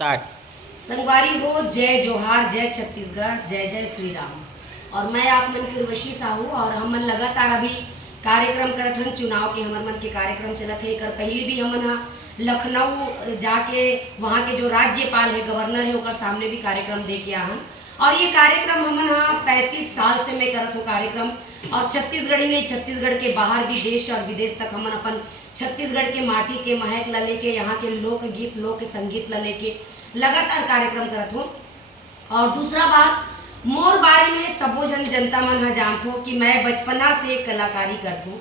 Start. संगवारी हो, जय जोहार, जय छत्तीसगढ़, जय जय श्री राम। और मैं आप मन की उर्वशी साहू और हमन लगातार अभी कार्यक्रम करत हन। चुनाव के हमर मन के कार्यक्रम चलत है। कर पहले भी हमन हा लखनऊ जाके वहाँ के जो राज्यपाल है, गवर्नर है, ओकर सामने भी कार्यक्रम दे के आहन। और ये कार्यक्रम हमन हा 35 साल से मैं करत हूँ कार्यक्रम। और छत्तीसगढ़ ही नहीं, छत्तीसगढ़ के बाहर भी देश और विदेश तक हमन अपन छत्तीसगढ़ के माटी के महक ला लेके, यहाँ के लोकगीत लोक संगीत ला लेके लगातार कार्यक्रम करत हूँ। और दूसरा बात, मोर बारे में सबो जन जनता मन हा जानत हो कि मैं बचपना से कलाकारी करत हूँ।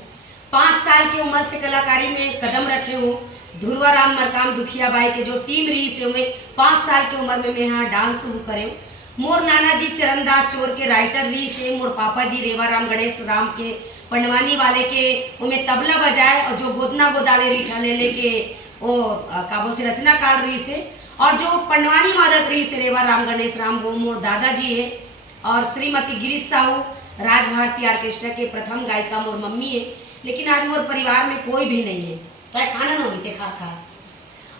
5 साल की उम्र से कलाकारी में कदम रखे हूँ। ध्रुवाराम मरकाम दुखिया बाई के जो टीम रही से हुए 5 साल की उम्र में मैं यहाँ डांस शुरू करे। मोर नाना जी चरणदास चोर के राइटर रही से, मोर पापा जी रेवाराम गणेश राम के पंडवानी वाले के उमें तबला बजाए और जो गोदना गोदाले रीठा ले लेके वो का बोलते रचनाकार रही से। और जो पंडवानी वादक रही से रेवाराम गणेश राम वो मोर दादाजी है। और श्रीमती गिरीश साहू राज भारती ऑर्केस्ट्रा के प्रथम गायिका मोर मम्मी है। लेकिन आज मोर परिवार में कोई भी नहीं है, चाहे खाना नहीं ते खा।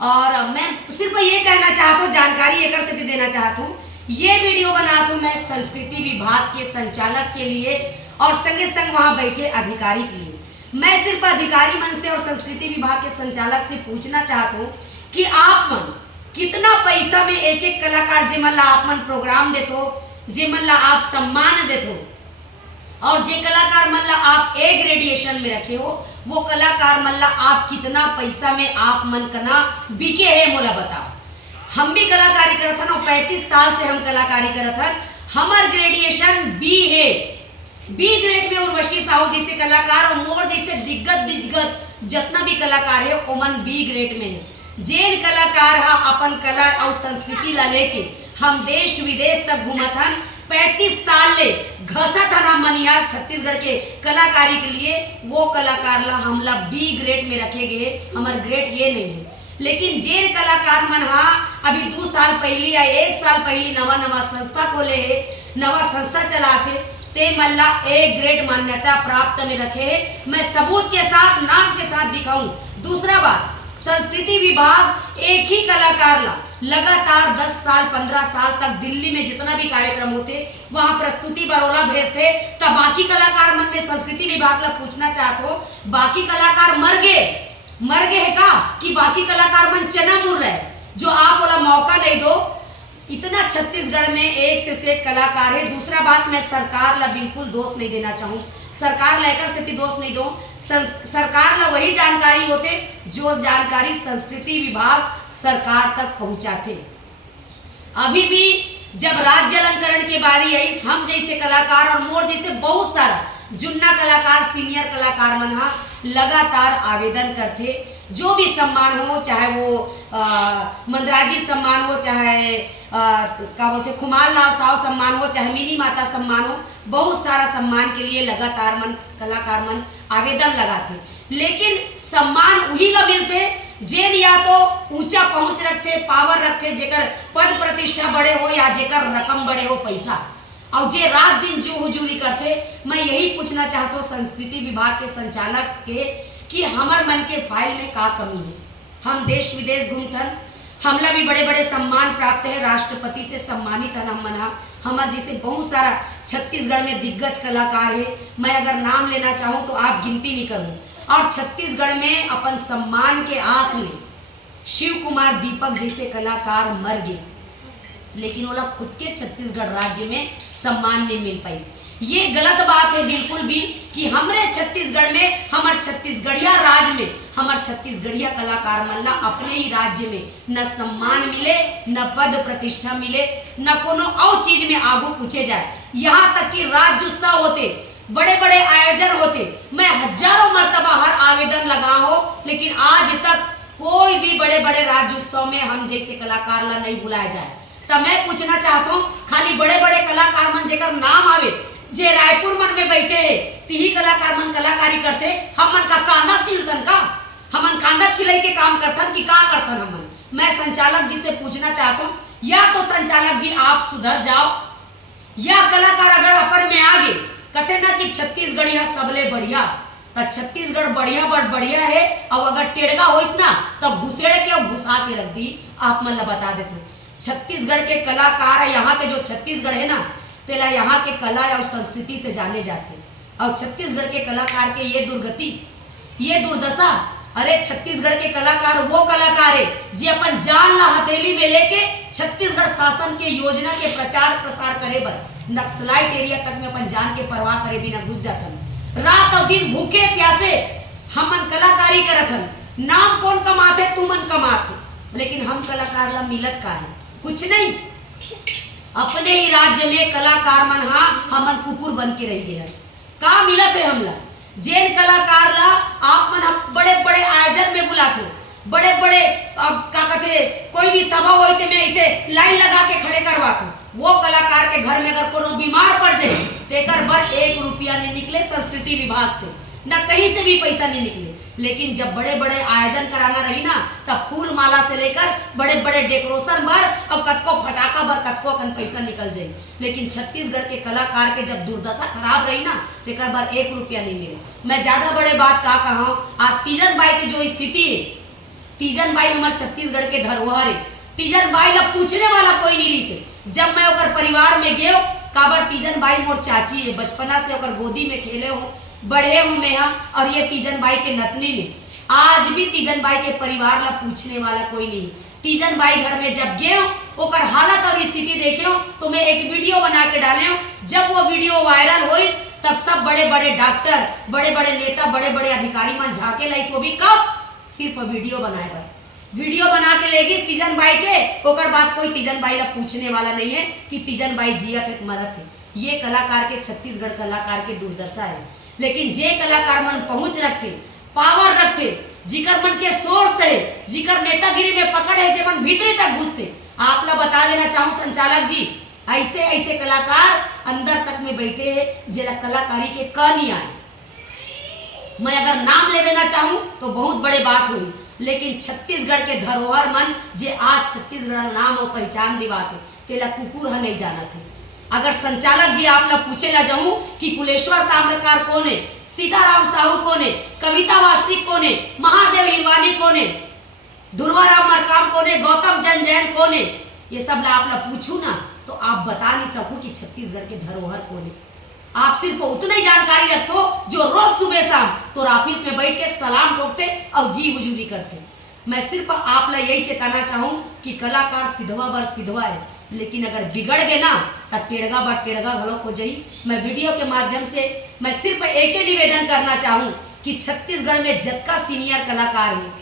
और मैं सिर्फ ये कहना चाहता हूँ, जानकारी एक से भी देना चाहता हूँ। ये वीडियो बनाता हूँ मैं संस्कृति विभाग के संचालक के लिए और संगे संग वहाँ बैठे अधिकारी के लिए। मैं सिर्फ अधिकारी मन से और संस्कृति विभाग के संचालक से पूछना चाहता हूँ कि आप मन कितना पैसा में एक एक कलाकार जे मन ला आप मन प्रोग्राम देते हो, जे मन ला आप सम्मान देते हो, और जे कलाकार मन ला आप ए ग्रेडिएशन में रखे हो, वो कलाकार मन ला आप कितना पैसा में आप मन कना बिके है मोला बताओ। हम भी कलाकारी करत हन और 35 साल से हम कलाकारी करत हन। हमार ग्रेडिएशन बी है। बी ग्रेड में उर्वशी साहू जैसे कलाकार और मोर जैसे दिग्गज जितना भी कलाकार है ओमन बी ग्रेड में है। जेन कलाकार हा अपन कला और संस्कृति ला लेके हम देश विदेश तक घूमत हन। 35 साल ले घसत हन हम मनिया छत्तीसगढ़ के कलाकारी के लिए। वो कलाकार ला हमला बी ग्रेड में रखे गए, हमार ग्रेड ये नहीं है। लेकिन जेन कलाकार मन हा अभी 2 साल पहले या 1 साल पहले नवा संस्था खोले है, नवा संस्था चलाते, ते मन ला ए ग्रेड मान्यता प्राप्त में रखे है। मैं सबूत के साथ नाम के साथ दिखाऊं। दूसरा बात, संस्कृति विभाग एक ही कलाकार ला लगातार 10 साल 15 साल तक दिल्ली में जितना भी कार्यक्रम होते वहां प्रस्तुति बरोला भेजते। तब बाकी कलाकार मन में संस्कृति विभाग ला पूछना चाहते हो, बाकी कलाकार मर गए है का कि बाकी कलाकार मन चना मुर रहे जो आप वाला मौका नहीं दो। इतना छत्तीसगढ़ में एक से एक कलाकार है। दूसरा बात, मैं सरकार ला बिल्कुल दोष नहीं देना चाहूँ। सरकार लेकर से भी दोष नहीं दो। सरकार ला वही जानकारी होते जो जानकारी संस्कृति विभाग सरकार तक पहुंचाते। अभी भी जब राज्य अलंकरण के बारी आई, हम जैसे कलाकार और मोर जैसे बहुत सारा जुन्ना कलाकार सीनियर कलाकार मन हा लगातार आवेदन करते। जो भी सम्मान हो, चाहे वो मंदराजी सम्मान हो, चाहे क्या बोलते खुमार लाल साव सम्मान हो, चाहे मिनी माता सम्मान हो, बहुत सारा सम्मान के लिए लगातार कलाकार मन आवेदन लगाते। लेकिन सम्मान वही ला मिलते जेन या तो ऊंचा पहुंच रखते, पावर रखते, जेकर पद प्रतिष्ठा बड़े हो या जेकर रकम बड़े हो पैसा, और जे रात दिन जो हुजूरी करते। मैं यही पूछना चाहता हूँ संस्कृति विभाग के संचालक के कि हमार मन के फाइल में का कमी है। हम देश विदेश घूमतन, हमला भी बड़े बड़े सम्मान प्राप्त है, राष्ट्रपति से सम्मानित है हम मना। हमार जैसे बहुत सारा छत्तीसगढ़ में दिग्गज कलाकार है। मैं अगर नाम लेना चाहूँ तो आप गिनती नहीं करूँ। और छत्तीसगढ़ में अपन सम्मान के आस में शिव कुमार दीपक जैसे कलाकार मर गए, लेकिन वो लोग खुद के छत्तीसगढ़ राज्य में सम्मान नहीं मिल पाई। ये गलत बात है बिल्कुल भी कि हमारे छत्तीसगढ़ में, हमारे छत्तीसगढ़िया राज्य में, हमारे छत्तीसगढ़िया कलाकार मन ला अपने ही राज्य में न सम्मान मिले, न पद प्रतिष्ठा मिले, न कोनो और चीज में आगू पूछे जाए। यहाँ तक कि राज्योत्सव होते, बड़े बड़े आयोजन होते, मैं हजारों मर्तबा हर आवेदन लगा हो, लेकिन आज तक कोई भी बड़े बड़े राज्योत्सव में हम जैसे कलाकार ला नहीं बुलाया जाए। तब मैं पूछना चाहता हूँ, खाली बड़े बड़े कलाकार मन जेकर नाम आवे, जे रायपुर मन में बैठे है, तिही कलाकार मन कलाकारी करते। हम मन का कांदा सिलतन का, हमन कांदा छिलाई के काम करतन कि का करतन हमन। मैं संचालक जी से पूछना चाहता हूँ, या तो संचालक जी आप सुधर जाओ, या कलाकार अगर अपन में आगे कहते ना कि छत्तीसगढ़िया सबले बढ़िया, तो छत्तीसगढ़ बढ़िया बड़ बढ़िया है। और अगर टेढ़गा होइस ना तो घुसेड़ के और घुसा के रख दी। आप मन ला बता देते छत्तीसगढ़ के कलाकार है, यहाँ के जो छत्तीसगढ़ है ना तेला यहाँ के कला और संस्कृति से जाने जाते। और छत्तीसगढ़ के कलाकार के ये दुर्गति, ये दुर्दशा। अरे छत्तीसगढ़ के कलाकार वो कलाकार है जी अपन जान ला हथेली में लेके छत्तीसगढ़ शासन के योजना के प्रचार प्रसार करे बर नक्सलाइट एरिया तक में अपन जान के परवाह करे बिना घुस जातन। रात और दिन भूखे प्यासे हमन कलाकारी करत हन। नाम कौन कमाते, तुमन कमाते, लेकिन हम कलाकार ला मिलत का है कुछ नहीं। अपने ही राज्य में कलाकार मन हमन कुकुर बन के रह गए। का मिलत है हमला? जेन कलाकार ला आप मन बड़े बड़े आयोजन में बुलाते, बड़े बड़े अब का कहते कोई भी सभा होई ते में ऐसे लाइन लगा के खड़े करवाते, वो कलाकार के घर में अगर कोनो बीमार पड़ जाए तेकर बर 1 रुपया नहीं निकले संस्कृति विभाग से, न कहीं से भी पैसा नहीं निकले। लेकिन जब बड़े बड़े आयोजन कराना रही ना तब फूल माला से लेकर बड़े बड़े डेकोरेशन भर और कतको फटाका भर कतको अकन पैसा निकल जाये। लेकिन छत्तीसगढ़ के कलाकार के जब दुर्दशा खराब रही ना तेकर बार 1 रुपया नहीं मिले। मैं ज्यादा बड़े बात का कहा, आज तीजन बाई की जो स्थिति है, तीजन बाई हमारे छत्तीसगढ़ के धरोहर है। तीजन बाई ला पूछने वाला कोई नहीं रही से। जब मैं ओकर परिवार में गयो काबर तीजन बाई मोर चाची है, बचपना से ओकर गोदी में खेले हो बढ़े हूँ मैं यहाँ। और ये तीजन बाई के नतनी ने आज भी तीजन बाई के परिवार ला पूछने वाला कोई नहीं। तीजन बाई घर में जब गए ओकर हालत और स्थिति देखे तो मैं एक वीडियो बना के डाले हूँ। जब वो वीडियो वायरल हुई तब सब बड़े बड़े डॉक्टर, बड़े बड़े नेता, बड़े बड़े अधिकारी मन झाके लाइस। वो भी कब? सिर्फ वीडियो बनाए पर वीडियो बना के लेगी तीजन बाई के। ओकर बाद कोई तीजन बाई ला पूछने वाला नहीं है कि तीजन बाई जियत है मरत है। ये कलाकार के छत्तीसगढ़ कलाकार के दुर्दशा है। लेकिन जे कलाकार मन पहुंच रखते, पावर रखते, जिकर मन के सोर्स है, जिकर नेतागिरी में पकड़ है, जे मन भीतरी तक घुसते। आप ला बता देना चाहूँ संचालक जी, ऐसे ऐसे कलाकार अंदर तक में बैठे हैं जेला कलाकारी के क नहीं आए। मैं अगर नाम ले देना चाहूँ तो बहुत बड़े बात हुई। लेकिन छत्तीसगढ़ के धरोहर मन जे आज छत्तीसगढ़ नाम और पहचान दिवाते तेला कुकुर ह नहीं जाना थे। अगर संचालक जी आप लोग पूछे ना जाऊं कि कुलेश्वर ताम्रकार कौन है, सीताराम साहू कौन है, कविता वासनिक कौन है, महादेव हिरवानी कौन है, ध्रुवाराम मरकाम कौन है, गौतम जैन कौन है, ये सब ला आप लोग पूछू ना तो आप बता नहीं सकूं कि छत्तीसगढ़ के धरोहर कौन है। आप सिर्फ उतना ही जानकारी रखो जो रोज सुबह शाम तो ऑफिस में बैठ के सलाम ठोकते और जी वजूदी करते। मैं सिर्फ आप ला यही चेताना चाहूँ कि कलाकार सिधवा बर सिधवा है, लेकिन अगर बिगड़ गए ना तो टेढ़गा बर टेढ़गा घलोक हो जाई। मैं वीडियो के माध्यम से मैं सिर्फ एक ही निवेदन करना चाहूँ कि छत्तीसगढ़ में जितना सीनियर कलाकार है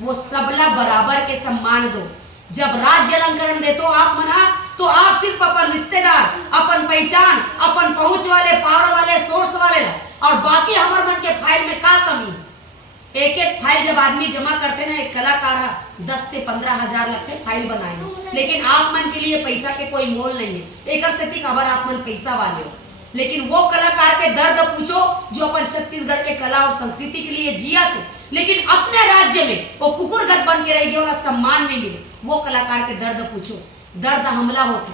वो सबला बराबर के सम्मान दो। जब राज्य अलंकरण दे तो आप मना तो आप सिर्फ अपन रिश्तेदार, अपन पहचान, अपन पहुंच वाले, पावर वाले, सोर्स वाले और बाकी हमार मन के फाइल में का कमी है। एक एक फाइल जब आदमी जमा करते ना एक कलाकार 10 से 15 हजार लगते फाइल बनाए, लेकिन आप मन के लिए पैसा के कोई मोल नहीं है। एक से खबर आप मन पैसा वाले हो, लेकिन वो कलाकार के दर्द पूछो जो अपन छत्तीसगढ़ के कला और संस्कृति के लिए जिया थे, लेकिन अपने राज्य में वो कुकुर गत बन के रह गए और सम्मान नहीं मिले। वो कलाकार के दर्द पूछो, दर्द हमला होते।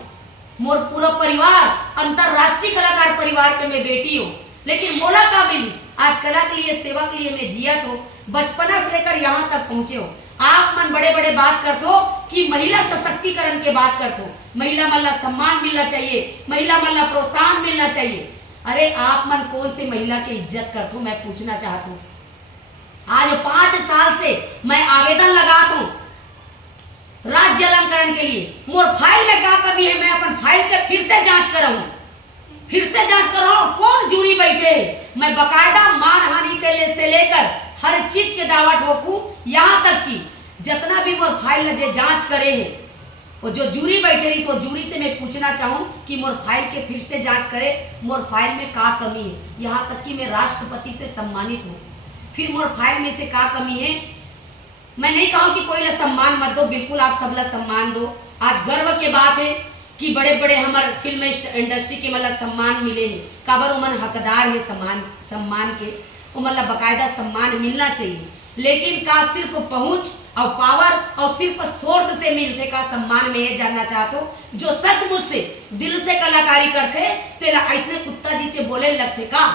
मोर पूरा परिवार अंतरराष्ट्रीय कलाकार परिवार के मैं बेटी हूँ, लेकिन मोला का मिलिस आज कला के लिए, सेवा के लिए मैं जियत हो, बचपना से लेकर यहाँ तक पहुंचे हो। आप मन बड़े बड़े बात करते हो कि महिला सशक्तिकरण के बात करते हो, महिला मन ला सम्मान मिलना चाहिए, महिला मन ला प्रोत्साहन मिलना चाहिए। अरे आप मन कौन से महिला की इज्जत करते हो, मैं पूछना चाहता हूँ। आज 5 साल से मैं आवेदन लगाता हूँ राज्य अलंकरण के लिए। मोर फाइल में क्या कमी है, मैं अपन फाइल के फिर से जांच कराऊं, फिर से जांच कराऊं कौन जूरी बैठे। मैं बकायदा मानहानि के लिए से लेकर हर चीज के दावा ठोकूं, यहाँ तक कि जितना भी मोर फाइल में जे जांच करे है वो जो जूरी बैठे रही, वो जूरी से मैं पूछना चाहूँ कि मोर फाइल के फिर से जांच करे, मोर फाइल में का कमी है। यहाँ तक कि मैं राष्ट्रपति से सम्मानित हूँ, फिर मोर फाइल में से का कमी है। मैं नहीं कहूँ कि कोई ला सम्मान मत दो, बिल्कुल आप सब ला सम्मान दो। आज गर्व के बात है कि बड़े बड़े हमारे फिल्म इंडस्ट्री के मतलब सम्मान मिले हैं, काबर उमन हकदार है सम्मान के, उमन ला बकायदा सम्मान मिलना चाहिए। लेकिन का सिर्फ पहुंच और पावर और सिर्फ सोर्स से मिलते का सम्मान में ये जानना चाहते हो। जो सचमुच से दिल से कलाकारी करते तेरा ऐसे कुत्ता जी से बोले लगते का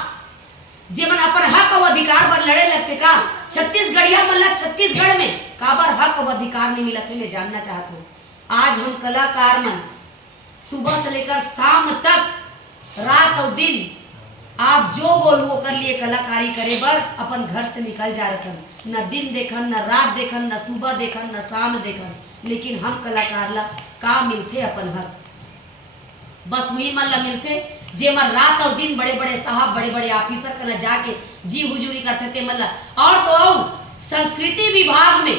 जे मन अपन हक और अधिकार पर लड़े लगते का छत्तीसगढ़िया मतलब छत्तीसगढ़ में काबर हक और अधिकार नहीं मिला थे मैं जानना चाहता हूँ। आज हम कलाकार मन सुबह से लेकर शाम तक रात और दिन आप जो बोलो वो कर लिए कलाकारी करे बर अपन घर से निकल जा रहे थे। न दिन देखन न रात देखन न सुबह देखन न शाम देखन, लेकिन हम कलाकार ला का मिलते अपन हक बस वही मन ला मिलते जे मन रात और दिन बड़े बड़े साहब बड़े बड़े ऑफिसर का जाके जी हुजूरी करते थे मन ला। और तो और संस्कृति विभाग में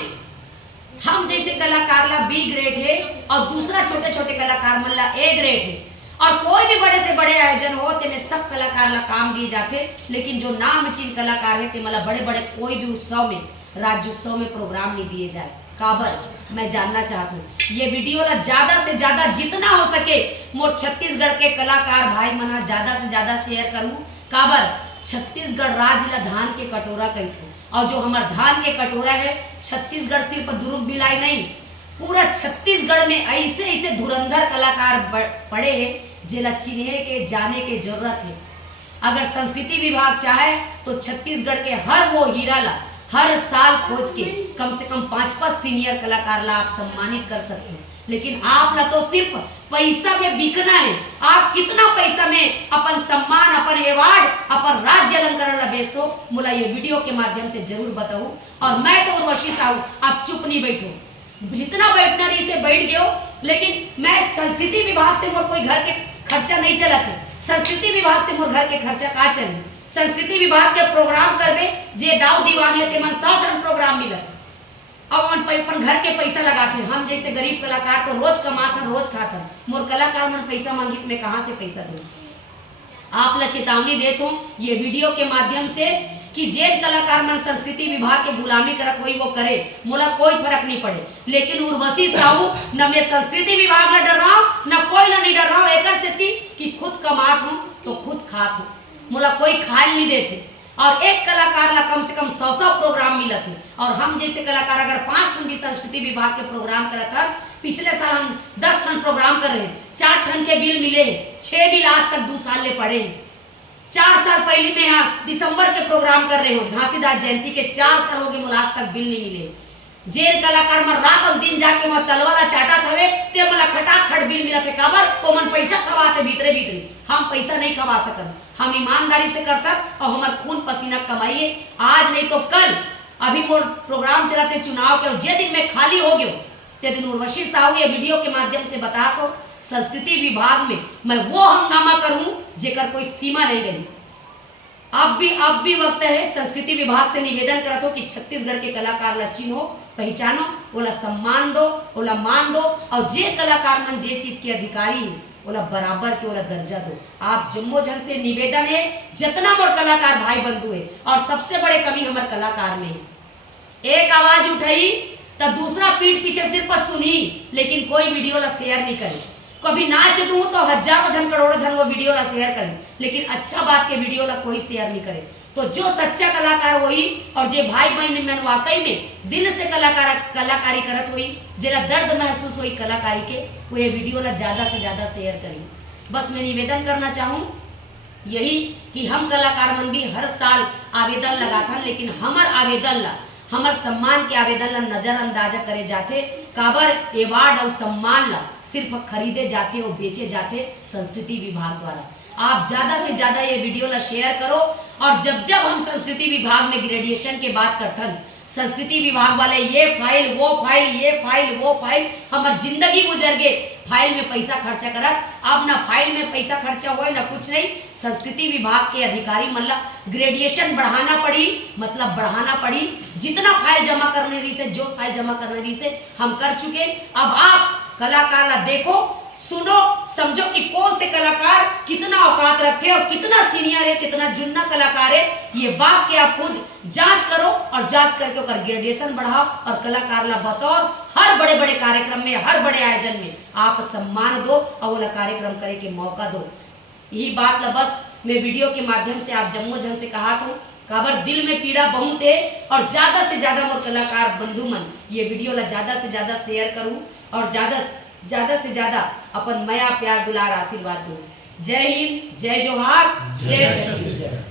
हम जैसे कलाकार ला बी ग्रेड है और दूसरा छोटे छोटे कलाकार मन ला ए ग्रेड है। और कोई भी बड़े से बड़े आयोजन हो ते में सब कलाकार ला काम दिए जाते, लेकिन जो नामचीन कलाकार है ते मतलब बड़े बड़े कोई भी उत्सव में राज्योत्सव में प्रोग्राम नहीं दिए जाए काबर मैं जानना चाहता हूँ। ये वीडियो ला ज्यादा से ज्यादा जितना हो सके मोर छत्तीसगढ़ के कलाकार भाई मना ज्यादा से ज्यादा शेयर करूँ काबर छत्तीसगढ़ राज्य ला धान के कटोरा कहते, और जो हमार धान के कटोरा है छत्तीसगढ़ सिर्फ दुर्ग भिलाई नहीं पूरा छत्तीसगढ़ में ऐसे ऐसे धुरंधर कलाकार पड़े हैं जिला चिन्हे के जाने के जरूरत है। अगर संस्कृति विभाग चाहे तो छत्तीसगढ़ के हर वो हीरा ला हर साल खोज के कम से कम 5-5 सीनियर कलाकार ला आप सम्मानित कर सकते हो, लेकिन आप ला तो सिर्फ पैसा में बिकना है। आप कितना पैसा में अपन सम्मान अपन अवार्ड अपन राज्य अलंकरण ला बेचते हो मुला ये वीडियो के माध्यम से जरूर बताऊं। और मैं तो उर्वशी साहू आप चुप नहीं बैठो, जितना बैठना रही से बैठ गयो, लेकिन मैं संस्कृति विभाग से मोर कोई घर के खर्चा नहीं चला था। संस्कृति विभाग से मोर घर के खर्चा का चले, संस्कृति विभाग के प्रोग्राम करबे जे दाव दीवान है ते मन 100 टन प्रोग्राम मिलत और अपन घर के पैसा लगाते। हम जैसे गरीब कलाकार तो रोज कमाता रोज खाता, मोर कलाकार मन पैसा मांगी तो मैं कहाँ से पैसा दूं। आप ला चेतावनी देता हूँ ये वीडियो के माध्यम से कि जेल कलाकार मन संस्कृति विभाग के गुलामी करत हुई वो करे मोला कोई फर्क नहीं पड़े, लेकिन उर्वशी साहू न मैं संस्कृति विभाग ला डर रहा हूँ न कोई ला नहीं डर रहा हूँ। एक से थी कि खुद कमात हूँ तो खुद खात हूँ, मोला कोई खाए नहीं देते। और एक कलाकार ला कम से कम 100 प्रोग्राम मिलत है, और हम जैसे कलाकार अगर 5 टन भी संस्कृति विभाग के प्रोग्राम करत था, पिछले साल हम 10 टन प्रोग्राम कर रहे हैं, 4 टन के बिल मिले, 6 बिल आज तक 2 साल ले पड़े। 4 साल पहले में यहाँ दिसंबर के प्रोग्राम कर रहे हो झांसीदास जयंती के 4 साल हो गए मुझे आज तक बिल नहीं मिले। जेल कलाकार मन रात और दिन जाके वहाँ तलवाला चाटा थवे ते मला खटाखट बिल मिला थे काबर वो मन पैसा खवाते भीतरे भीतरे। हम पैसा नहीं खवा सकत, हम ईमानदारी से करता और हमार खून पसीना कमाइए आज नहीं तो कल। अभी मोर प्रोग्राम चलाते चुनाव के जे दिन में खाली हो गयो ते दिन उर्वशी साहू ये वीडियो के माध्यम से बता तो संस्कृति विभाग में मैं वो हंगामा करूं जेकर कोई सीमा नहीं रही। अब भी वक्त है संस्कृति विभाग से निवेदन करत हो कि छत्तीसगढ़ के कलाकार ला चिन्हो पहचानो, ओला सम्मान दो, ओला मान दो, और जे कलाकार मन जे चीज के अधिकारी है ओला बराबर के ओला दर्जा दो। आप जम्मो जन से निवेदन है जितना मोर कलाकार भाई बंधु है, और सबसे बड़े कमी हमारे कलाकार में है। एक आवाज उठाई तो दूसरा पीठ पीछे सिर्फ सुनी, लेकिन कोई वीडियो ला शेयर नहीं करे। कभी नाच दूं तो हजारों जन करोड़ों जन वो वीडियो ला शेयर करें, लेकिन अच्छा बात के वीडियो ला कोई शेयर नहीं करे। तो जो सच्चा कलाकार हुई और जे भाई बहन मन वाकई में दिल से कलाकारी करत हुई, जेला दर्द महसूस हुई कलाकारी के, वो ये वीडियो ला ज्यादा से ज्यादा शेयर करें। बस मैं निवेदन करना चाहूँ यही कि हम कलाकार मन भी हर साल आवेदन लगाता, लेकिन हमार आवेदन ला हमार सम्मान के आवेदन ला नजरअंदाजा करे जाते काबर अवार्ड और सम्मान ला सिर्फ खरीदे जाते और बेचे जाते संस्कृति विभाग द्वारा। आप ज्यादा से ज्यादा ये वीडियो ला शेयर करो, और जब जब हम संस्कृति विभाग में ग्रेजुएशन के बात करथन संस्कृति विभाग वाले ये फाइल वो फाइल ये फाइल वो फाइल हमार जिंदगी गुजर गए फाइल में पैसा खर्चा करत। अब ना फाइल में पैसा खर्चा हुआ ना कुछ नहीं। संस्कृति विभाग के अधिकारी मतलब ग्रेजुएशन बढ़ाना पड़ी, मतलब बढ़ाना पड़ी। जितना फाइल जमा करने रही से जो फाइल जमा करने रही से हम कर चुके। अब आप कलाकार ला देखो सुनो समझो कि कौन से कलाकार कितना औकात रखते और कितना सीनियर है कितना जुन्ना कलाकार है। ये बात के आप खुद जांच करो, और जांच करके ओकर ग्रेजुएशन बढ़ाओ, और कलाकार ला बतौर हर बड़े बड़े कार्यक्रम में हर बड़े आयोजन में आप सम्मान दो और वो कार्यक्रम करे के मौका दो। यही बात ला बस मैं वीडियो के माध्यम से आप जम्मो जन से कहा था। काबर दिल में पीड़ा बहुत है, और ज्यादा से ज्यादा मोर कलाकार बंधु मन ये वीडियो ला ज्यादा से ज्यादा शेयर करूं, और ज्यादा से ज्यादा अपन माया प्यार दुलार आशीर्वाद दूं। जय हिंद, जय जोहार, जय छत्तीसगढ़।